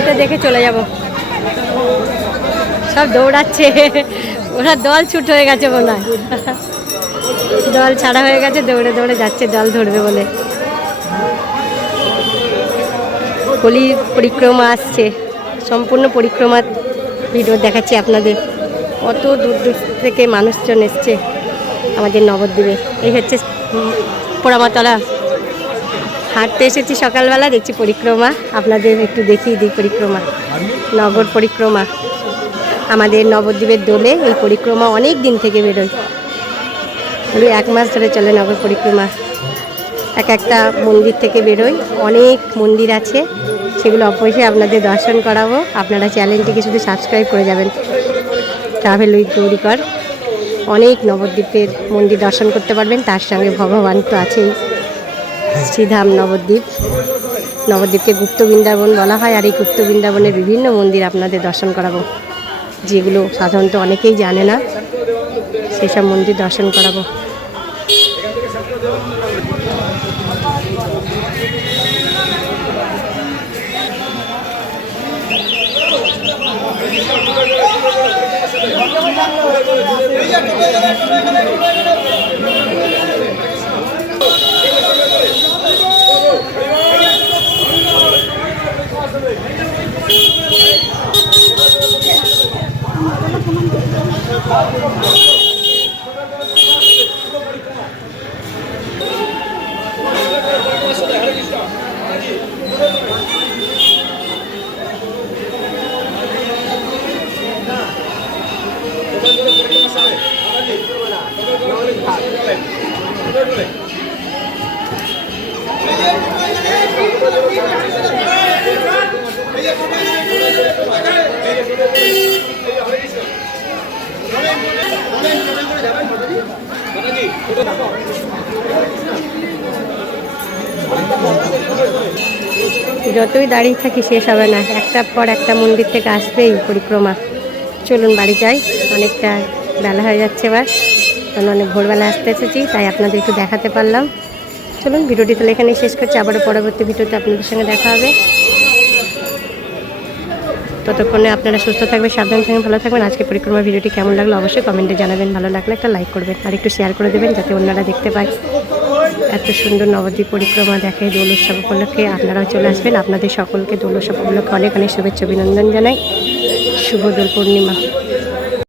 এটা দেখে চলে যাব। সব দৌড়াচ্ছে, ওরা দল ছুট হয়ে গেছে মনে হয়, দল ছাড়া হয়ে গেছে, দৌড়ে দৌড়ে যাচ্ছে দল ধরবে বলে। হোলি পরিক্রমা আসছে, সম্পূর্ণ পরিক্রমার ভিডিও দেখাচ্ছি আপনাদের। কত দূর দূর থেকে মানুষজন এসছে আমাদের নবদ্বীপে। এই হচ্ছে পোড়ামাতলা, হাঁটতে এসেছি সকালবেলা, দেখছি পরিক্রমা, আপনাদের একটু দেখিয়ে দিই পরিক্রমা, নগর পরিক্রমা। আমাদের নবদ্বীপের দোলে এই পরিক্রমা অনেক দিন থেকে বেরোয়, 1 মাস ধরে চলে নগর পরিক্রমা। এক একটা মন্দির থেকে বেরোয়, অনেক মন্দির আছে, সেগুলো অবশ্যই আপনাদের দর্শন করাবো। আপনারা চ্যানেলটিকে শুধু সাবস্ক্রাইব করে যাবেন, ট্রাভেল উইথ গৌরীকর। অনেক নবদ্বীপের মন্দির দর্শন করতে পারবেন, তার সঙ্গে ভগবান তো আছেই। শ্রীধাম নবদ্বীপ, নবদ্বীপকে গুপ্ত বৃন্দাবন বলা হয়, আর এই গুপ্ত বৃন্দাবনের বিভিন্ন মন্দির আপনাদের দর্শন করাবো, যেগুলো সাধারণত অনেকেই জানে না, সেসব মন্দির দর্শন করাবো। যতই দাঁড়িয়ে থাকি শেষ হবে না, একটার পর একটা মন্দির থেকে আসবেই পরিক্রমা। চলুন বাড়ি যাই, অনেকটা বেলা হয়ে যাচ্ছে এবার, কারণ অনেক ভোরবেলা আসতে এসেছি, তাই আপনাদের একটু দেখাতে পারলাম। চলুন ভিডিওটি তাহলে এখানেই শেষ করছি, আবারও পরবর্তী ভিডিওতে আপনাদের সঙ্গে দেখা হবে। ততক্ষণে আপনারা সুস্থ থাকবেন, সাবধান থাকবেন, ভালো থাকবেন। আজকে পরিক্রমার ভিডিওটি কেমন লাগলো অবশ্যই কমেন্টে জানাবেন, ভালো লাগলে একটা লাইক করবেন আর একটু শেয়ার করে দেবেন, যাতে অন্যরা দেখতে পায়। এত সুন্দর নবদ্বীপ পরিক্রমা দেখে দোল উৎসব উপলক্ষে আপনারাও চলে আসবেন। আপনাদের সকলকে দোল উৎসব উপলক্ষে অনেক অনেক শুভেচ্ছা অভিনন্দন জানাই। শুভ দোল পূর্ণিমা।